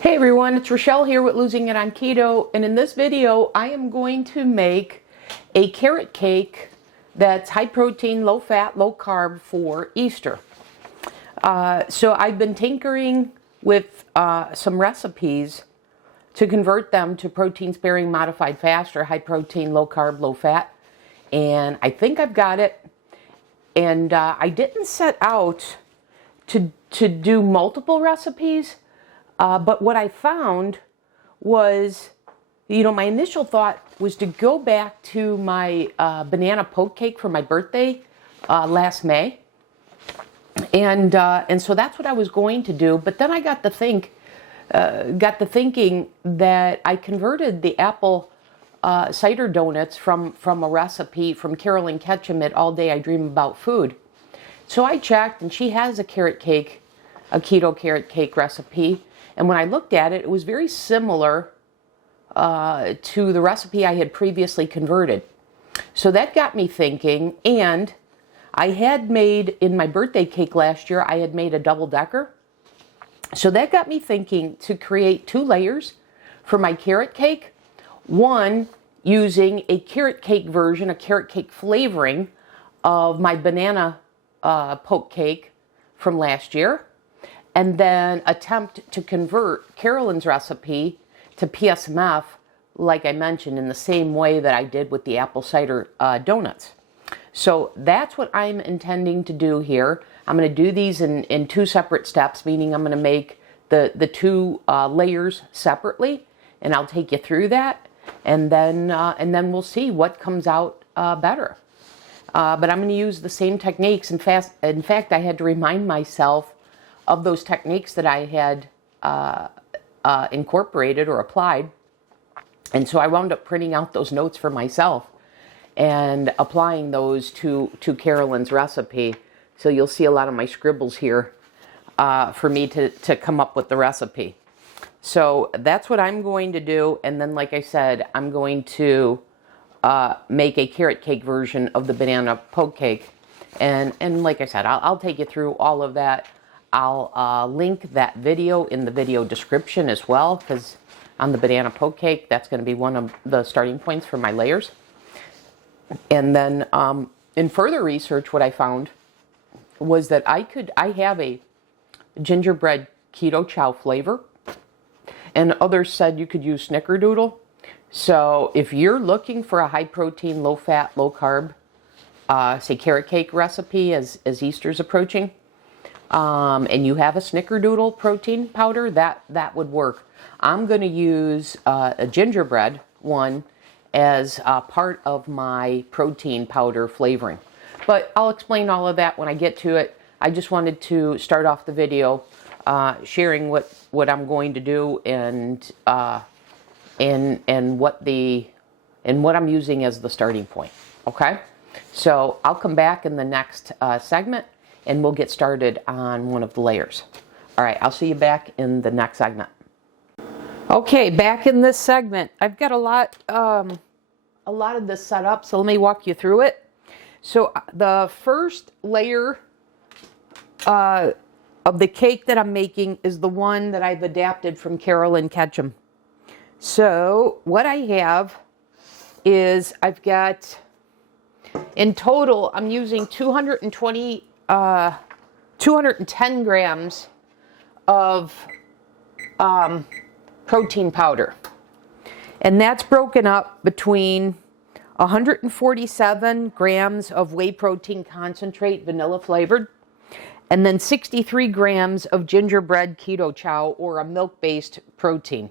Hey everyone, it's Rochelle here with Losing It on Keto, and in this video I am going to make a carrot cake that's high protein, low fat, low carb for Easter. So I've been tinkering with some recipes to convert them to protein sparing modified fast or high protein, low carb, low fat, and I think I've got it. And I didn't set out to do multiple recipes. But what I found was, my initial thought was to go back to my banana poke cake for my birthday last May. And so that's what I was going to do. But then I got to thinking that I converted the apple cider donuts from a recipe from Carolyn Ketchum at All Day I Dream About Food. So I checked, and she has a carrot cake, a keto carrot cake recipe. And when I looked at it, it was very similar to the recipe I had previously converted. So that got me thinking, and I had made, in my birthday cake last year, I had made a double-decker. So that got me thinking to create 2 layers for my carrot cake. One, using a carrot cake version, a carrot cake flavoring of my banana poke cake from last year. And then attempt to convert Carolyn's recipe to PSMF, like I mentioned, in the same way that I did with the apple cider donuts. So that's what I'm intending to do here. I'm going to do these in 2 separate steps, meaning I'm going to make the 2 layers separately, and I'll take you through that, and then we'll see what comes out better. But I'm going to use the same techniques. In fact, I had to remind myself of those techniques that I had incorporated or applied. And so I wound up printing out those notes for myself and applying those to Carolyn's recipe. So you'll see a lot of my scribbles here for me to come up with the recipe. So that's what I'm going to do. And then, like I said, I'm going to make a carrot cake version of the banana poke cake. And like I said, I'll take you through all of that. I'll link that video in the video description as well, because on the banana poke cake, that's going to be one of the starting points for my layers. And then in further research, what I found was that I have a gingerbread keto chow flavor, and others said you could use Snickerdoodle. So if you're looking for a high protein, low fat, low carb, say carrot cake recipe as Easter's approaching, and you have a Snickerdoodle protein powder, that would work. I'm going to use a gingerbread one as part of my protein powder flavoring. But I'll explain all of that when I get to it. I just wanted to start off the video sharing what I'm going to do and what I'm using as the starting point. Okay? So I'll come back in the next segment, and we'll get started on one of the layers. All right, I'll see you back in the next segment. Okay, back in this segment. I've got a lot of this set up, so let me walk you through it. So the first layer of the cake that I'm making is the one that I've adapted from Carolyn Ketchum. So what I have is I've got, in total, I'm using 210 grams of protein powder. And that's broken up between 147 grams of whey protein concentrate, vanilla flavored, and then 63 grams of gingerbread keto chow, or a milk-based protein.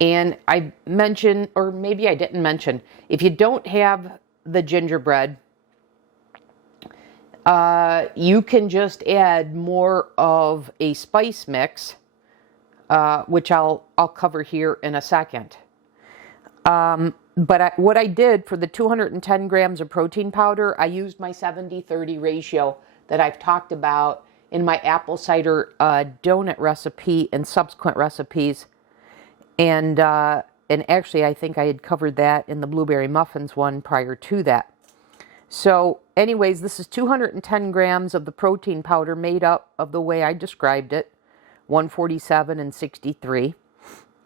And I mentioned, or maybe I didn't mention, if you don't have the gingerbread, you can just add more of a spice mix, which I'll cover here in a second. But what I did for the 210 grams of protein powder, I used my 70-30 ratio that I've talked about in my apple cider donut recipe and subsequent recipes. And actually, I think I had covered that in the blueberry muffins one prior to that. So anyways, this is 210 grams of the protein powder made up of the way I described it, 147 and 63.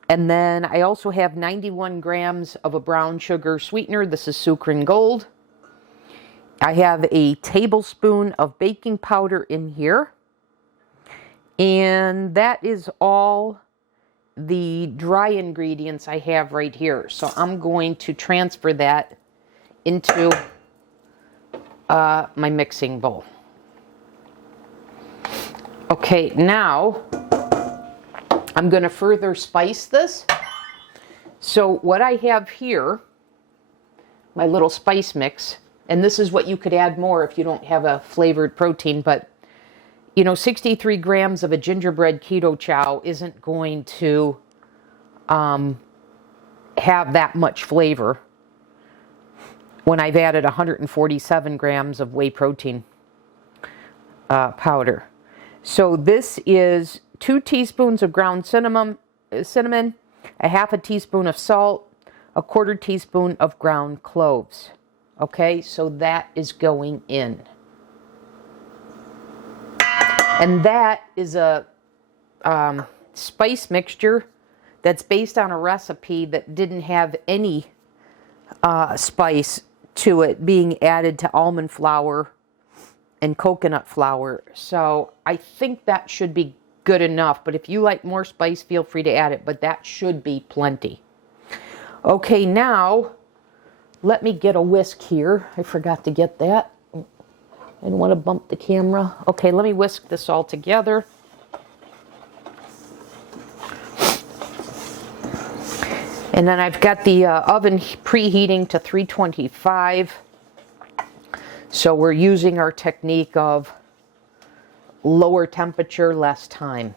And then I also have 91 grams of a brown sugar sweetener. This is Sukrin Gold. I have a tablespoon of baking powder in here. And that is all the dry ingredients I have right here. So I'm going to transfer that into my mixing bowl. Okay, now I'm going to further spice this. So what I have here, my little spice mix, and this is what you could add more if you don't have a flavored protein, but you know, 63 grams of a gingerbread keto chow isn't going to have that much flavor when I've added 147 grams of whey protein powder. So this is 2 teaspoons of ground cinnamon, a half a teaspoon of salt, a 1/4 teaspoon of ground cloves. Okay, so that is going in. And that is a spice mixture that's based on a recipe that didn't have any spice to it being added to almond flour and coconut flour. So I think that should be good enough. But if you like more spice, feel free to add it. But that should be plenty. Okay, now let me get a whisk here. I forgot to get that. I didn't want to bump the camera. Okay, let me whisk this all together. And then I've got the oven preheating to 325. So we're using our technique of lower temperature, less time.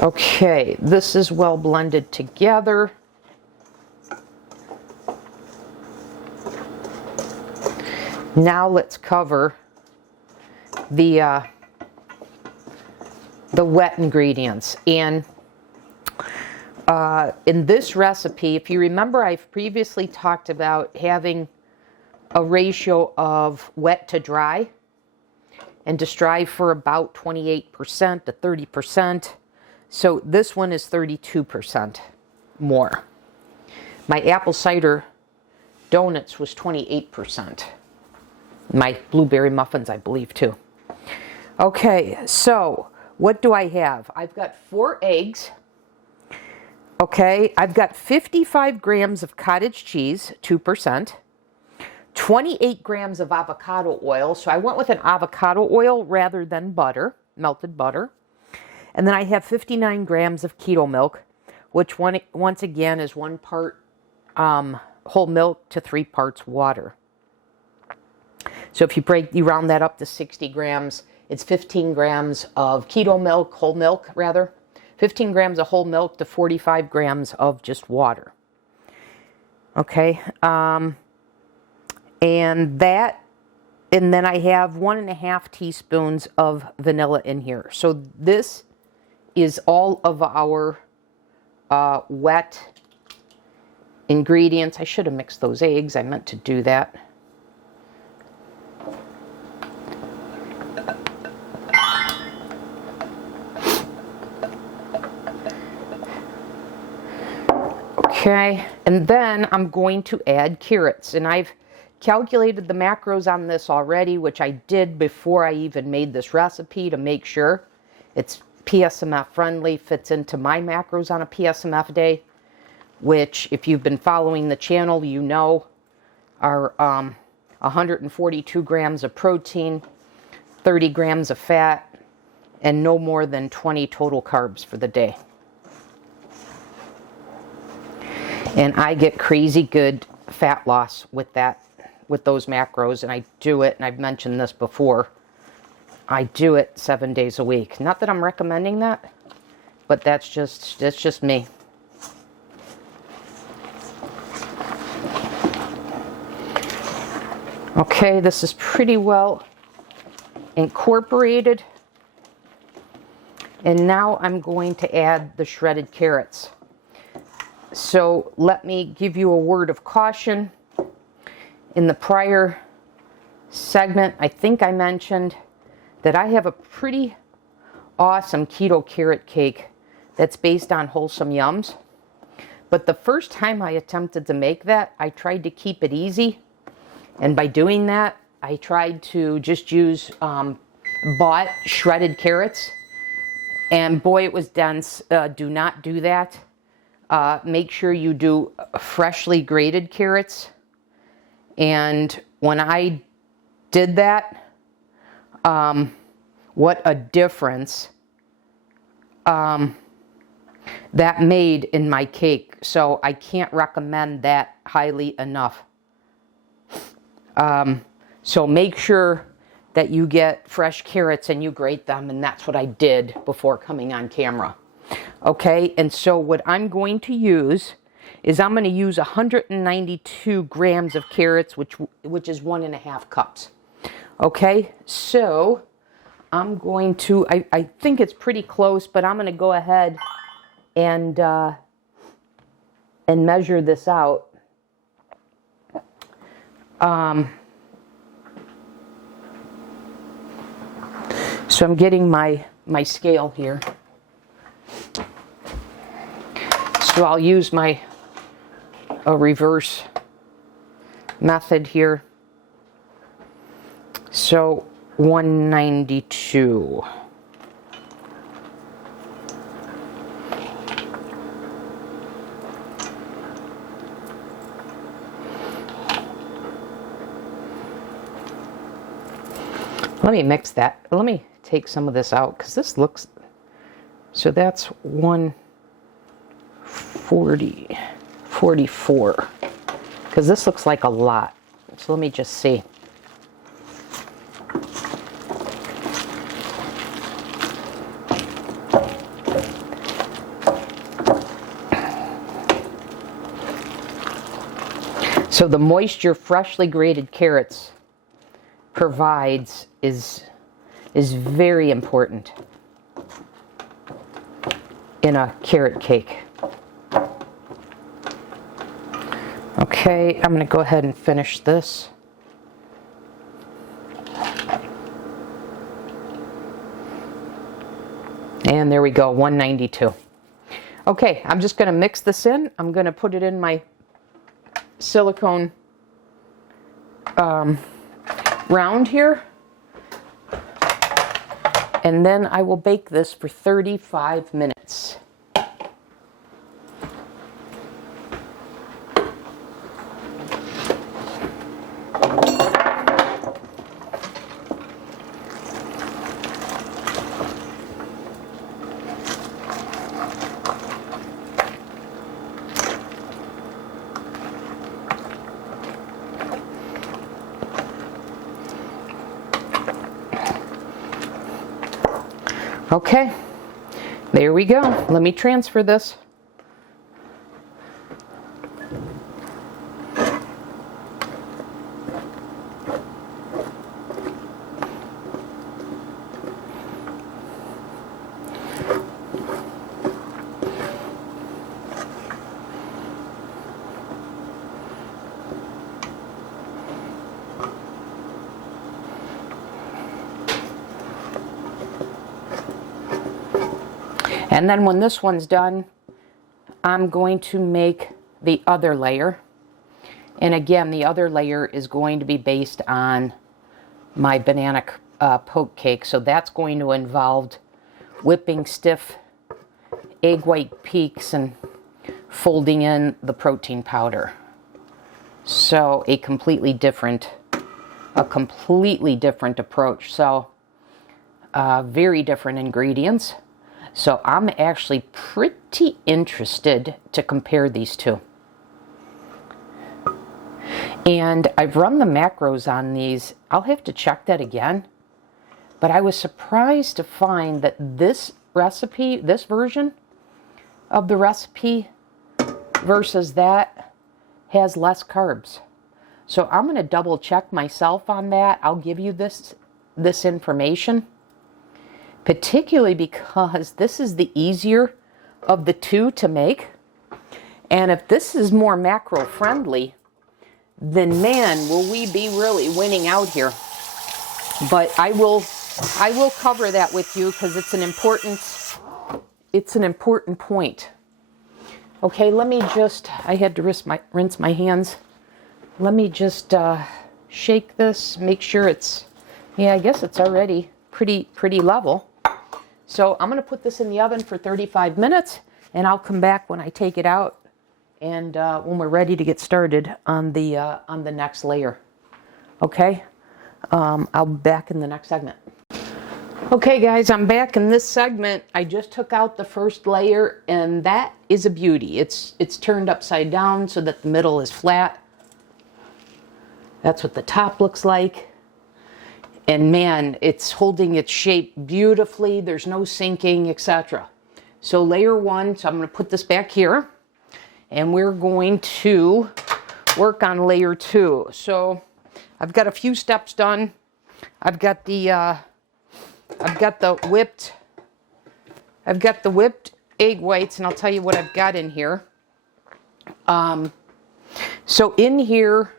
Okay, this is well blended together. Now let's cover the wet ingredients. And in this recipe, if you remember, I've previously talked about having a ratio of wet to dry, and to strive for about 28% to 30%. So this one is 32% more. My apple cider donuts was 28%. My blueberry muffins, I believe, too. Okay, so what do I have? I've got 4 eggs. Okay, I've got 55 grams of cottage cheese, 2%. 28 grams of avocado oil. So I went with an avocado oil rather than butter, melted butter. And then I have 59 grams of keto milk, which once again is 1 part whole milk to 3 parts water. So if you round that up to 60 grams, it's 15 grams of keto milk, whole milk rather, 15 grams of whole milk to 45 grams of just water. Okay, and then I have 1.5 teaspoons of vanilla in here. So this is all of our wet ingredients. I should have mixed those eggs. I meant to do that. Okay, and then I'm going to add carrots, and I've calculated the macros on this already, which I did before I even made this recipe to make sure it's PSMF friendly, fits into my macros on a PSMF day, which if you've been following the channel, you know are 142 grams of protein, 30 grams of fat, and no more than 20 total carbs for the day. And I get crazy good fat loss with those macros, and I do it, and I've mentioned this before, I do it 7 days a week. Not that I'm recommending that, but that's just me. Okay, this is pretty well incorporated. And now I'm going to add the shredded carrots. So let me give you a word of caution. In the prior segment, I think I mentioned that I have a pretty awesome keto carrot cake that's based on Wholesome Yums. But the first time I attempted to make that, I tried to keep it easy. And by doing that, I tried to just use bought shredded carrots. And boy, it was dense. Do not do that. Make sure you do freshly grated carrots. And when I did that, what a difference that made in my cake. So I can't recommend that highly enough. So make sure that you get fresh carrots and you grate them, and that's what I did before coming on camera. Okay, and so what I'm going to use is I'm going to use 192 grams of carrots, which is 1.5 cups. Okay, so I'm going to, I think it's pretty close, but I'm going to go ahead and measure this out. So I'm getting my scale here. So I'll use my reverse method here. So 192. Let me mix that. Let me take some of this out because this looks, so that's 140, 44, because this looks like a lot. So let me just see. So the moisture freshly grated carrots provides is very important in a carrot cake. Okay, I'm going to go ahead and finish this. And there we go, 192. Okay, I'm just going to mix this in. I'm going to put it in my silicone round here. And then I will bake this for 35 minutes. Okay, there we go. Let me transfer this. And then when this one's done, I'm going to make the other layer. And again, the other layer is going to be based on my banana poke cake. So that's going to involve whipping stiff egg white peaks and folding in the protein powder. So a completely different approach. So very different ingredients. So I'm actually pretty interested to compare these two. And I've run the macros on these. I'll have to check that again. But I was surprised to find that this recipe, this version of the recipe versus that has less carbs. So I'm going to double check myself on that. I'll give you this information. Particularly because this is the easier of the two to make. And if this is more macro friendly, then man, will we be really winning out here. But I will cover that with you because it's an important point. Okay, let me just, I had to rinse my hands. Let me just shake this, make sure it's, yeah, I guess it's already pretty level. So I'm going to put this in the oven for 35 minutes, and I'll come back when I take it out and when we're ready to get started on the next layer. Okay, I'll be back in the next segment. Okay guys, I'm back in this segment. I just took out the first layer, and that is a beauty. It's turned upside down so that the middle is flat. That's what the top looks like. And man, it's holding its shape beautifully. There's no sinking, etc. So layer one, so I'm going to put this back here, and we're going to work on layer two. So I've got a few steps done. I've got the whipped egg whites, and I'll tell you what I've got in here. So in here,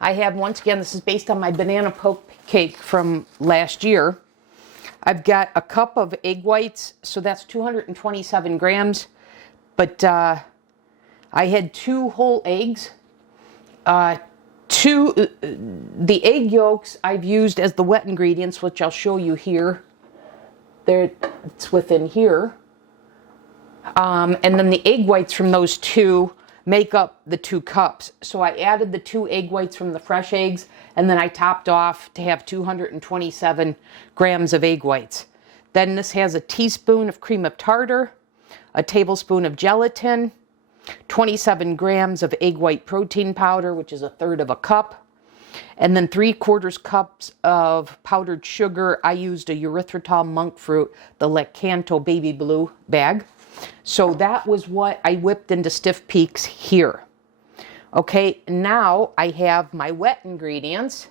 I have, once again, this is based on my banana poke cake from last year. I've got a cup of egg whites, so that's 227 grams. But I had 2 whole eggs. The egg yolks I've used as the wet ingredients, which I'll show you here. There, it's within here. And then the egg whites from those 2 make up the 2 cups. So I added the 2 egg whites from the fresh eggs, and then I topped off to have 227 grams of egg whites. Then this has a teaspoon of cream of tartar, a tablespoon of gelatin, 27 grams of egg white protein powder, which is 1/3 of a cup, and then 3/4 cups of powdered sugar. I used a erythritol monk fruit, the Lakanto baby blue bag. So that was what I whipped into stiff peaks here. Okay, now I have my wet ingredients.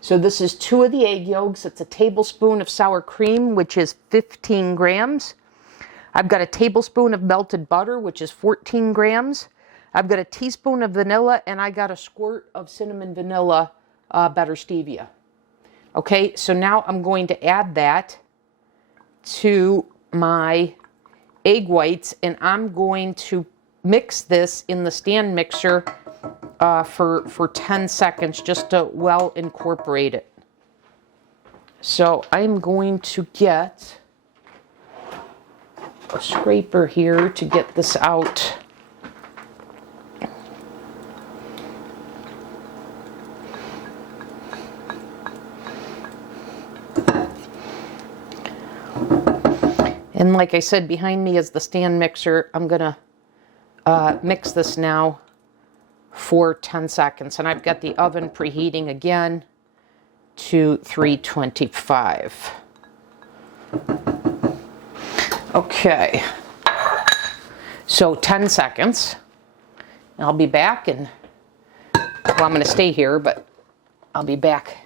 So this is 2 of the egg yolks. It's a tablespoon of sour cream, which is 15 grams. I've got a tablespoon of melted butter, which is 14 grams. I've got a teaspoon of vanilla, and I got a squirt of cinnamon vanilla better stevia. Okay, so now I'm going to add that to my egg whites, and I'm going to mix this in the stand mixer for 10 seconds just to well incorporate it. So I'm going to get a scraper here to get this out. And like I said, behind me is the stand mixer. I'm gonna mix this now for 10 seconds. And I've got the oven preheating again to 325. Okay, so 10 seconds. I'll be back, and well, I'm going to stay here, but I'll be back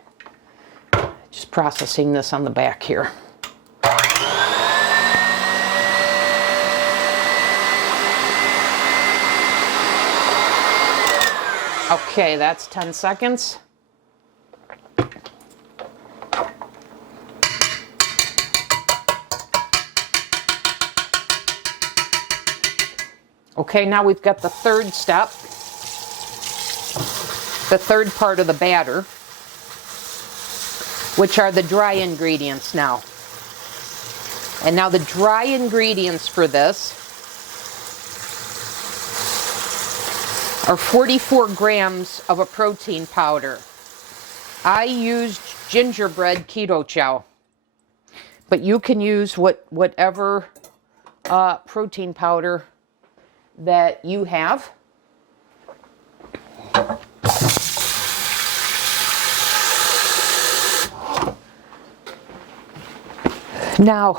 just processing this on the back here. Okay, that's 10 seconds. Okay, now we've got the third step, the third part of the batter, which are the dry ingredients now. And now the dry ingredients for this are 44 grams of a protein powder. I used Gingerbread Keto Chow, but you can use whatever protein powder that you have. Now,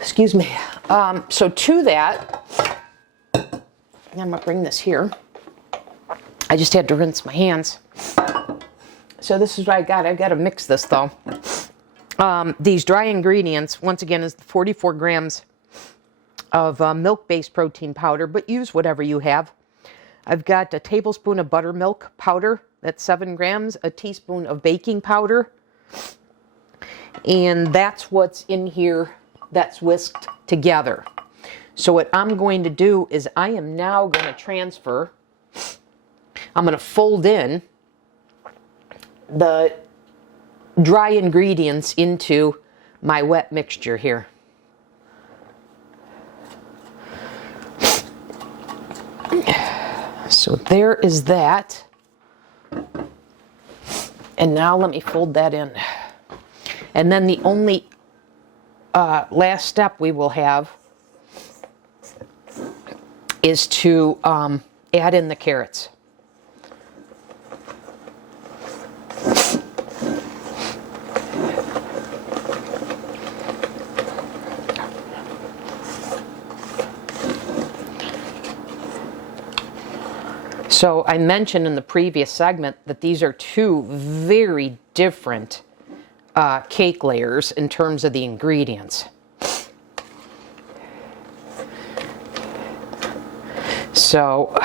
excuse me. So to that, I'm gonna bring this here. I just had to rinse my hands. So this is what I got. I've got to mix this though. These dry ingredients, once again, is 44 grams of milk-based protein powder, but use whatever you have. I've got a tablespoon of buttermilk powder, that's 7 grams, a teaspoon of baking powder, and that's what's in here that's whisked together. So what I'm going to do is I am now going to transfer, I'm going to fold in the dry ingredients into my wet mixture here. So there is that. And now let me fold that in. And then the only last step we will have is to add in the carrots. So I mentioned in the previous segment that these are two very different cake layers in terms of the ingredients. So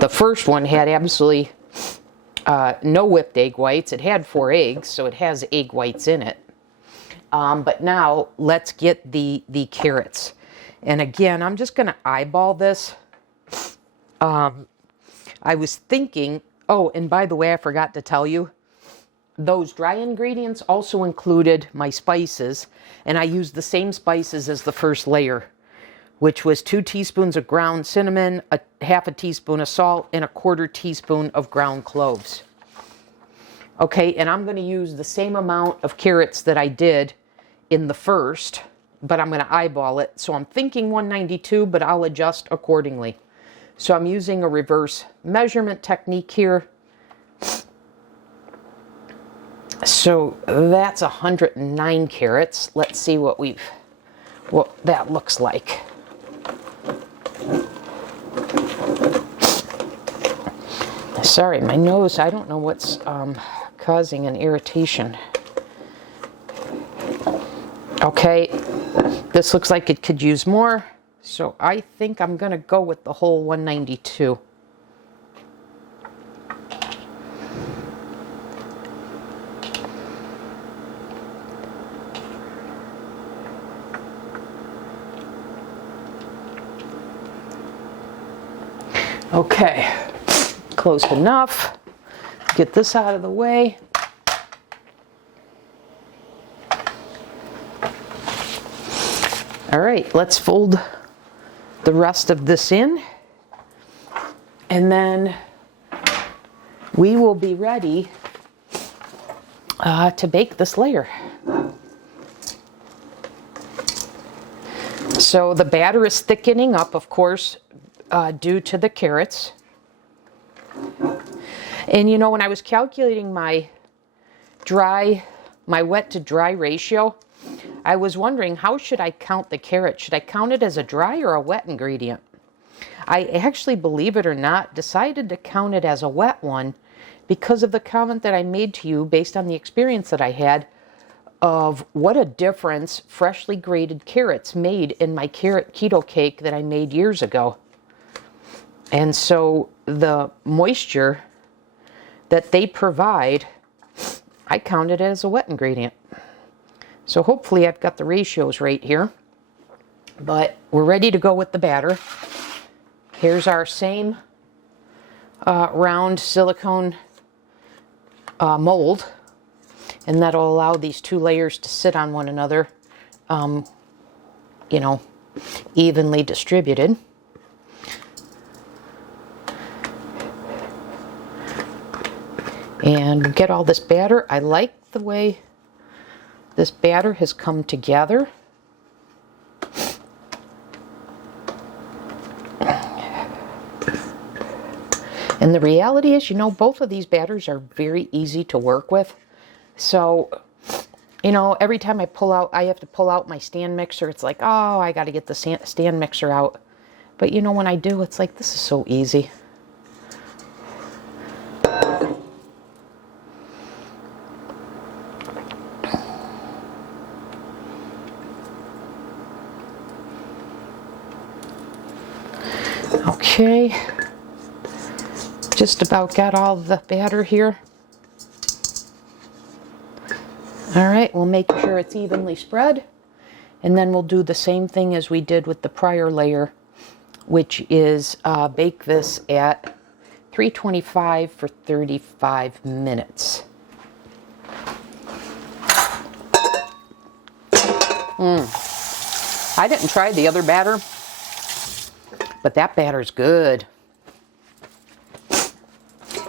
the first one had absolutely no whipped egg whites. It had 4 eggs, so it has egg whites in it. But now let's get the carrots. And again, I'm just going to eyeball this. I was thinking, oh, and by the way, I forgot to tell you, those dry ingredients also included my spices, and I used the same spices as the first layer, which was 2 teaspoons of ground cinnamon, half a teaspoon of salt, and a 1/4 teaspoon of ground cloves. Okay, and I'm going to use the same amount of carrots that I did in the first, but I'm going to eyeball it. So I'm thinking 192, but I'll adjust accordingly. So I'm using a reverse measurement technique here. So that's 109 carrots. Let's see what that looks like. Sorry, my nose, I don't know what's causing an irritation. Okay, this looks like it could use more. So I think I'm going to go with the whole 192. Okay, close enough. Get this out of the way. All right, let's fold the rest of this in, and then we will be ready to bake this layer. So the batter is thickening up, of course, due to the carrots. And you know, when I was calculating my wet to dry ratio, I was wondering, how should I count the carrot? Should I count it as a dry or a wet ingredient? I actually, believe it or not, decided to count it as a wet one because of the comment that I made to you based on the experience that I had of what a difference freshly grated carrots made in my carrot keto cake that I made years ago. And so the moisture that they provide, I counted it as a wet ingredient. So hopefully I've got the ratios right here, but we're ready to go with the batter. Here's our same round silicone mold, and that'll allow these 2 layers to sit on one another, you know, evenly distributed. And get all this batter. I like the way this batter has come together. And the reality is, you know, both of these batters are very easy to work with. So, you know, every time I have to pull out my stand mixer, it's like, oh, I got to get the stand mixer out. But, you know, when I do, it's like, this is so easy. Okay, just about got all the batter here. All right, we'll make sure it's evenly spread, and then we'll do the same thing as we did with the prior layer, which is bake this at 325 for 35 minutes. I didn't try the other batter, but that batter's good.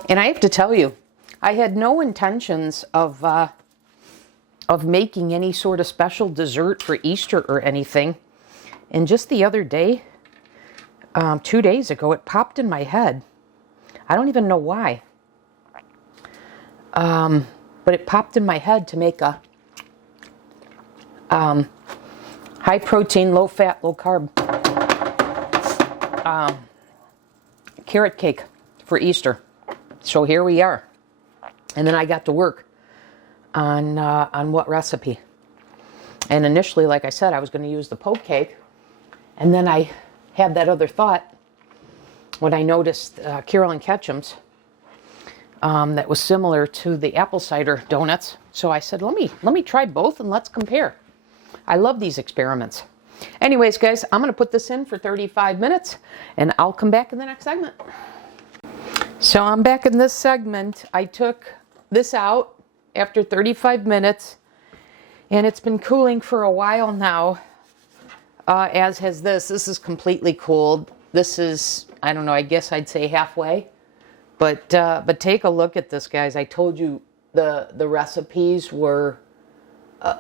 And I have to tell you, I had no intentions of making any sort of special dessert for Easter or anything. And just the other day, 2 days ago, it popped in my head. I don't even know why. But it popped in my head to make a high protein, low fat, low carb carrot cake for Easter. So here we are. And then I got to work on what recipe. And initially, like I said, I was going to use the poke cake. And then I had that other thought when I noticed Carolyn Ketchum's that was similar to the apple cider donuts. So I said, let me try both and let's compare. I love these experiments. Anyways, guys, I'm going to put this in for 35 minutes and I'll come back in the next segment. So I'm back in this segment. I took this out after 35 minutes and it's been cooling for a while now, as has this. This is completely cooled. This is, I don't know, I guess I'd say halfway. But take a look at this, guys. I told you the recipes were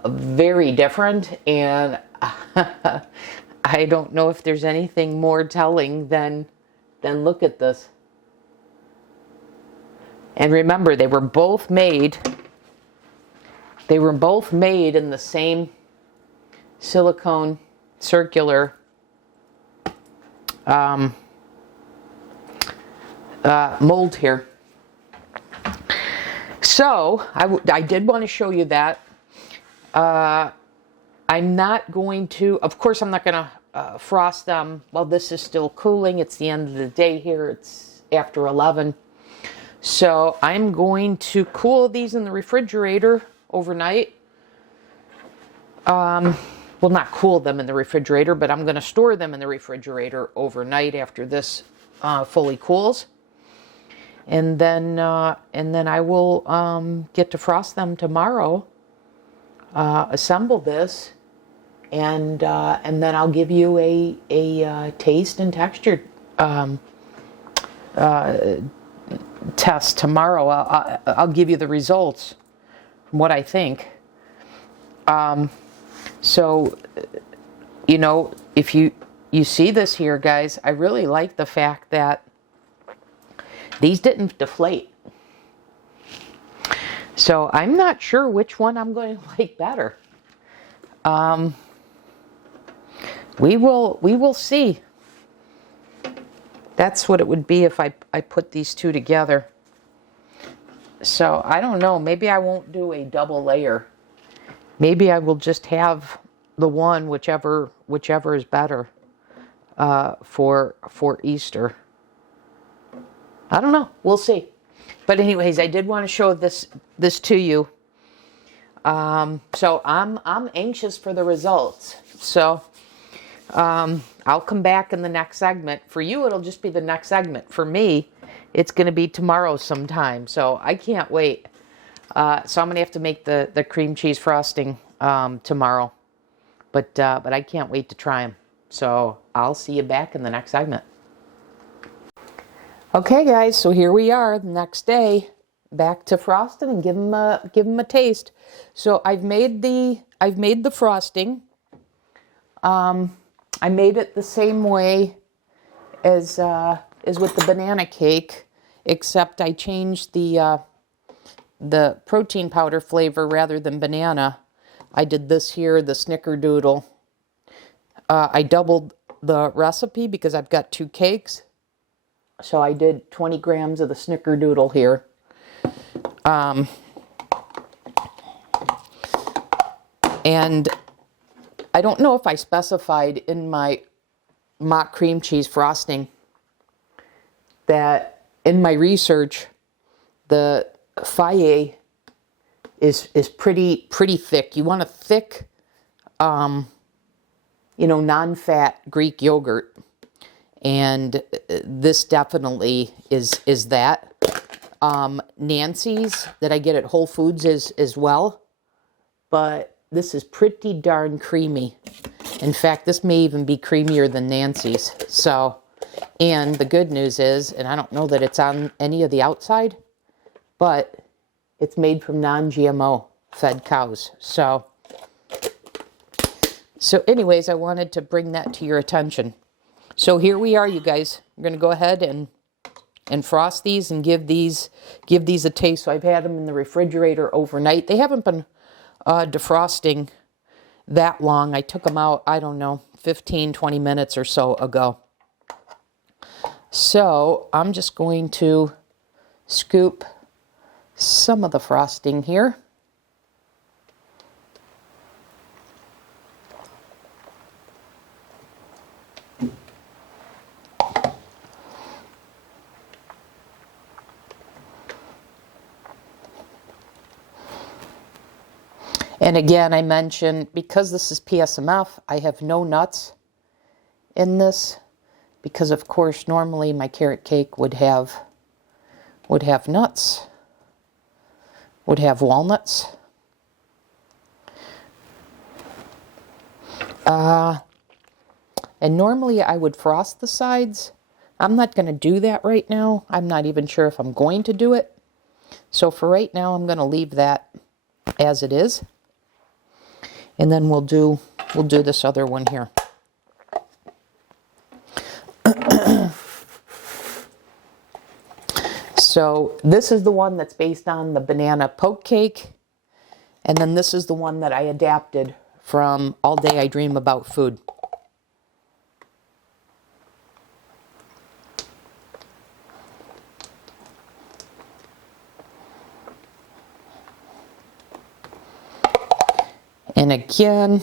very different, and I don't know if there's anything more telling than look at this. And remember, they were both made in the same silicone circular mold here. So I did want to show you that. I'm not going to, of course I'm not going to frost them while this is still cooling. It's the end of the day here. It's after 11. So I'm going to cool these in the refrigerator overnight. Well, not cool them in the refrigerator, but I'm going to store them in the refrigerator overnight after this fully cools. And then I will get to frost them tomorrow, assemble this, and then I'll give you a taste and texture test tomorrow. I'll give you the results from what I think. So, you know, if you see this here, guys, I really like the fact that these didn't deflate. So I'm not sure which one I'm going to like better. We will see. That's what it would be if I put these two together. So I don't know. Maybe I won't do a double layer. Maybe I will just have the one, whichever is better for Easter. I don't know. We'll see. But anyways, I did want to show this to you. So I'm anxious for the results. So I'll come back in the next segment. For you, it'll just be the next segment. For me, it's going to be tomorrow sometime. So I can't wait. So I'm going to have to make the cream cheese frosting tomorrow. But I can't wait to try them. So I'll see you back in the next segment. Okay, guys, so here we are the next day, back to frosting and give them a taste. So I've made the frosting. I made it the same way as with the banana cake, except I changed the protein powder flavor rather than banana. I did this here, the Snickerdoodle. I doubled the recipe because I've got 2 cakes. So I did 20 grams of the Snickerdoodle here. And I don't know if I specified in my mock cream cheese frosting that in my research, the Whey is pretty thick. You want a thick, non-fat Greek yogurt, and this definitely is that. Nancy's that I get at Whole Foods is as well, but this is pretty darn creamy. In fact, this may even be creamier than Nancy's. So, and the good news is, and I don't know that it's on any of the outside, but it's made from non-GMO fed cows. So anyways, I wanted to bring that to your attention. So here we are, you guys. I'm going to go ahead and frost these and give these a taste. So I've had them in the refrigerator overnight. They haven't been defrosting that long. I took them out, I don't know, 15, 20 minutes or so ago. So I'm just going to scoop some of the frosting here. And again, I mentioned, because this is PSMF, I have no nuts in this, because of course normally my carrot cake would have nuts, would have walnuts. And normally I would frost the sides. I'm not going to do that right now. I'm not even sure if I'm going to do it. So for right now, I'm going to leave that as it is. And then we'll do this other one here. So this is the one that's based on the banana poke cake. And then this is the one that I adapted from All Day I Dream About Food. And again,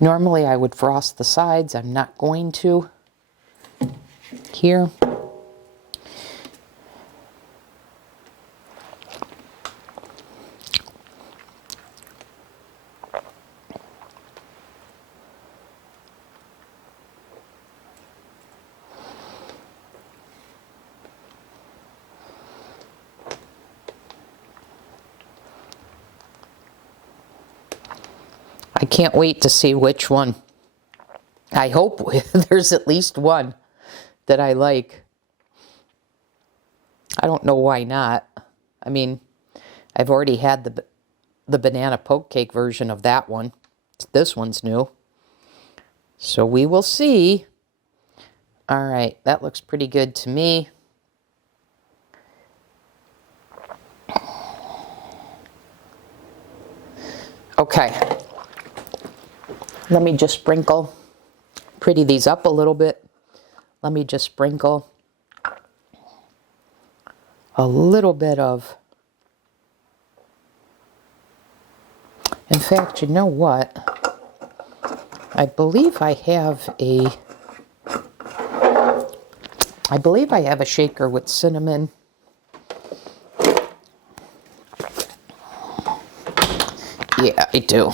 normally I would frost the sides. I'm not going to here. I can't wait to see which one. I hope there's at least one that I like. I don't know why not. I mean, I've already had the banana poke cake version of that one. This one's new. So we will see. All right, that looks pretty good to me. Okay. Let me just sprinkle, pretty these up a little bit. Let me just sprinkle a little bit of, in fact, you know what? I believe I have a shaker with cinnamon. Yeah, I do.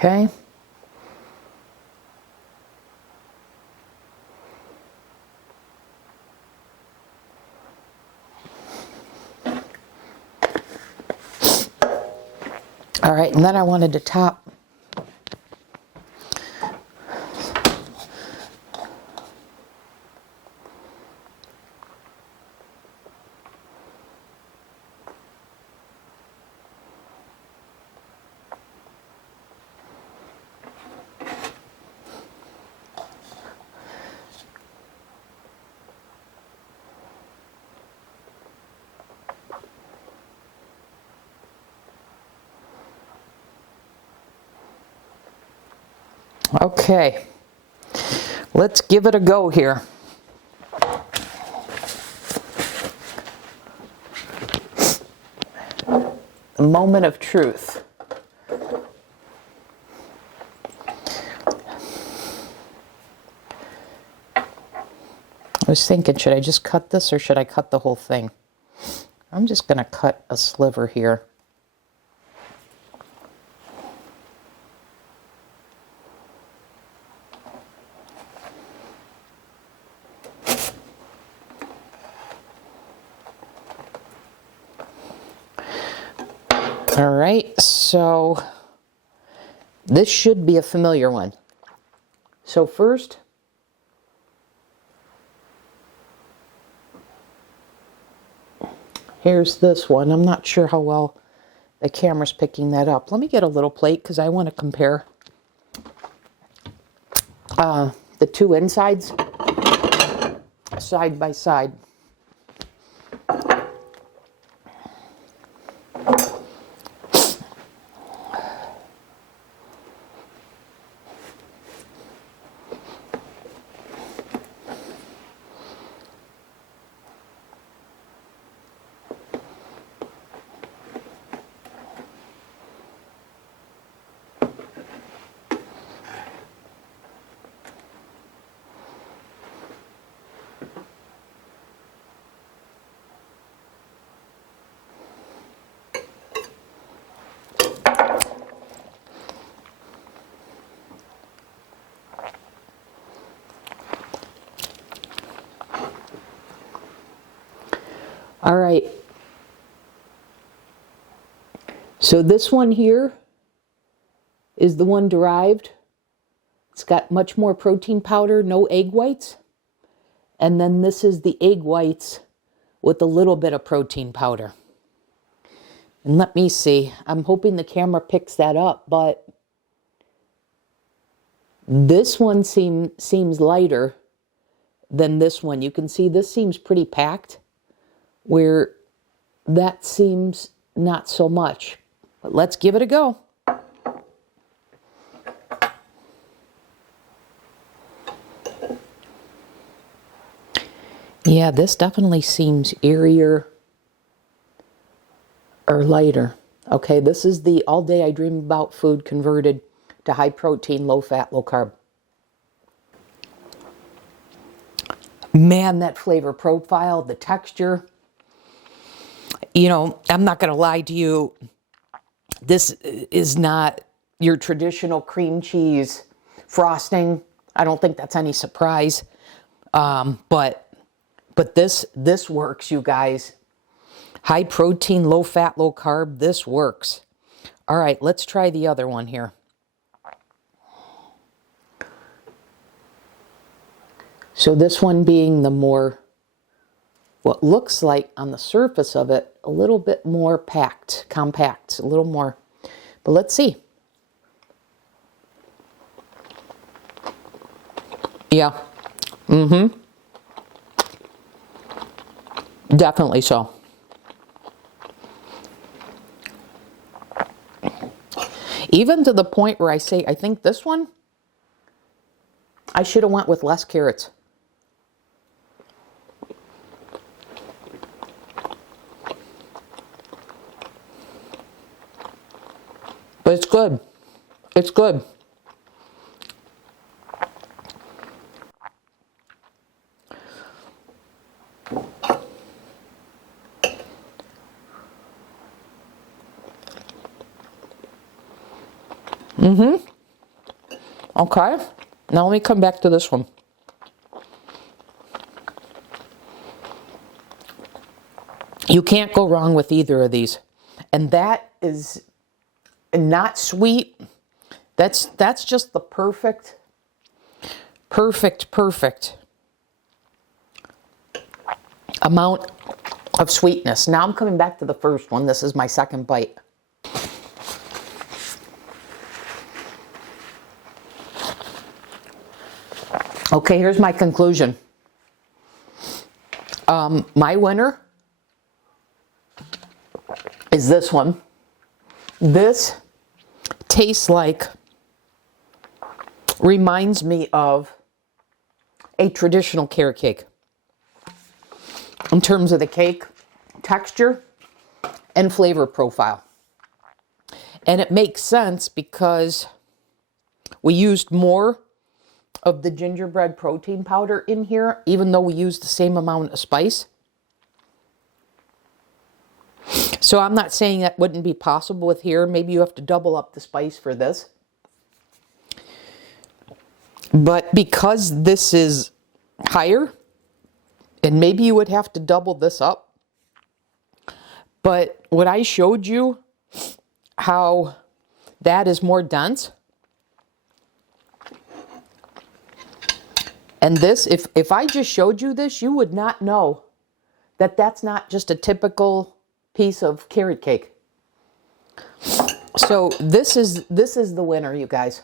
Okay. All right, and then I wanted to top Okay, let's give it a go here. moment of truth. I was thinking, should I just cut this or should I cut the whole thing? I'm just going to cut a sliver here. All right, so this should be a familiar one. So first, here's this one. I'm not sure how well the camera's picking that up. Let me get a little plate because I want to compare the two insides side by side. All right, so this one here is the one derived. It's got much more protein powder, no egg whites. And then this is the egg whites with a little bit of protein powder. And let me see, I'm hoping the camera picks that up, but this one seems lighter than this one. You can see this seems pretty packed, where that seems not so much. But let's give it a go. Yeah, this definitely seems eerier or lighter. Okay, this is the All Day I Dream About food converted to high protein, low fat, low carb. Man, that flavor profile, the texture. You know, I'm not going to lie to you. This is not your traditional cream cheese frosting. I don't think that's any surprise. But this works, you guys. High protein, low fat, low carb. This works. All right, let's try the other one here. So this one being the more, what looks like on the surface of it, a little bit more packed, compact, a little more. But let's see. Yeah. Definitely so. Even to the point where I say, I think this one, I should have went with less carrots. But it's good. It's good. Okay. Now let me come back to this one. You can't go wrong with either of these. And that is not sweet. That's just the perfect amount of sweetness. Now I'm coming back to the first one. This is my second bite. Okay, here's my conclusion. My winner is this one. This tastes like, reminds me of a traditional carrot cake in terms of the cake texture and flavor profile. And it makes sense because we used more of the gingerbread protein powder in here, even though we used the same amount of spice. So I'm not saying that wouldn't be possible with here. Maybe you have to double up the spice for this. But because this is higher, and maybe you would have to double this up. But what I showed you, how that is more dense. And this, if I just showed you this, you would not know that that's not just a typical piece of carrot cake. So this is the winner, you guys,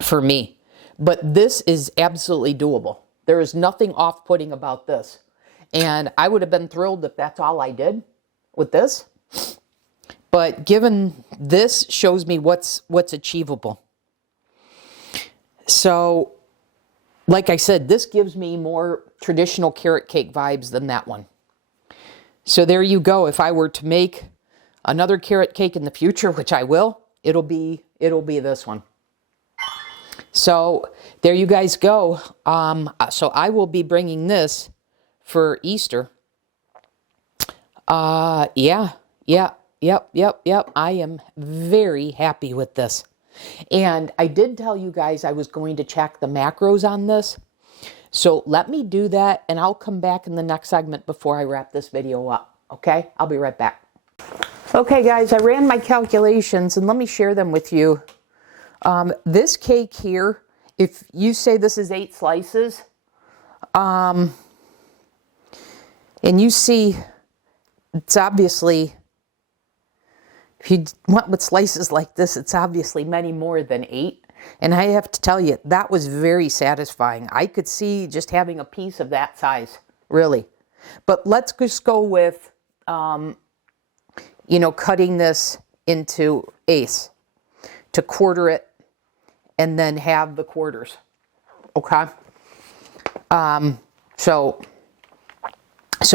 for me. But this is absolutely doable. There is nothing off-putting about this. And I would have been thrilled if that's all I did with this. But given this shows me what's achievable. So, like I said, this gives me more traditional carrot cake vibes than that one. So there you go. If I were to make another carrot cake in the future, which I will, it'll be this one. So there you guys go. So I will be bringing this for Easter. Yep. I am very happy with this. And I did tell you guys I was going to check the macros on this. So let me do that, and I'll come back in the next segment before I wrap this video up. Okay? I'll be right back. Okay, guys, I ran my calculations, and let me share them with you. This cake here, if you say this is 8 slices, and you see it's obviously, if you went with slices like this, it's obviously many more than 8. And I have to tell you, that was very satisfying. I could see just having a piece of that size, really. But let's just go with, cutting this into eighths to quarter it and then have the quarters. Okay? So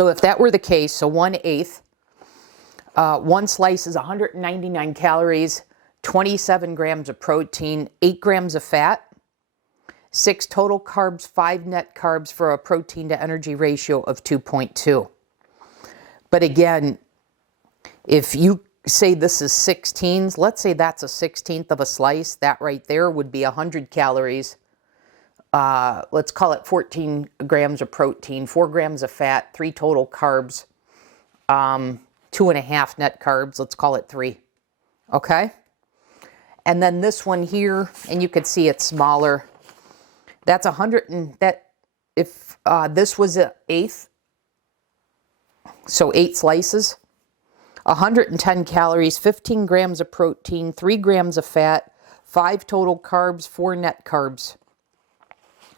if that were the case, so 1/8, one slice is 199 calories, 27 grams of protein, 8 grams of fat, 6 total carbs, 5 net carbs for a protein to energy ratio of 2.2. But again, if you say this is 16s, let's say that's a 16th of a slice, that right there would be 100 calories. Let's call it 14 grams of protein, 4 grams of fat, 3 total carbs, 2.5 net carbs, let's call it 3. Okay? And then this one here, and you can see it's smaller. That's 100, and that, if this was an eighth, so 8 slices, 110 calories, 15 grams of protein, 3 grams of fat, 5 total carbs, 4 net carbs,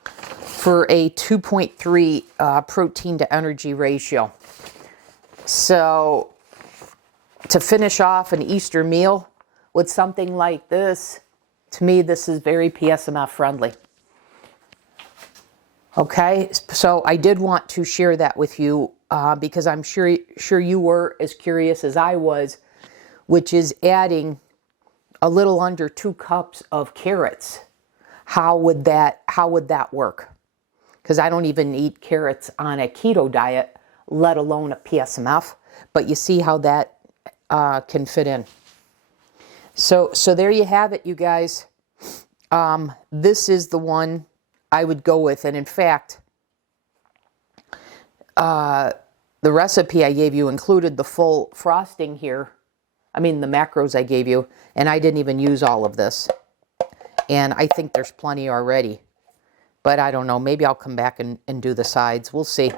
for a 2.3 protein to energy ratio. So to finish off an Easter meal with something like this, to me, this is very PSMF friendly. Okay, so I did want to share that with you because I'm sure you were as curious as I was, which is adding a little under 2 cups of carrots. How would that work? Because I don't even eat carrots on a keto diet, let alone a PSMF. But you see how that can fit in. So there you have it, you guys. This is the one I would go with. And in fact, the recipe I gave you included the full frosting here. I mean, the macros I gave you. And I didn't even use all of this. And I think there's plenty already. But I don't know. Maybe I'll come back and do the sides. We'll see.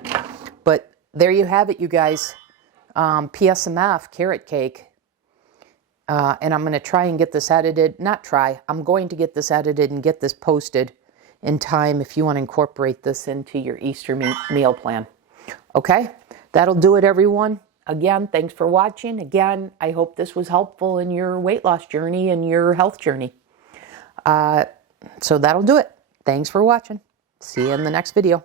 But there you have it, you guys. PSMF carrot cake. And I'm going to try and get this edited. Not try. I'm going to get this edited and get this posted in time if you want to incorporate this into your Easter meal plan. Okay? That'll do it, everyone. Again, thanks for watching. Again, I hope this was helpful in your weight loss journey and your health journey. So that'll do it. Thanks for watching. See you in the next video.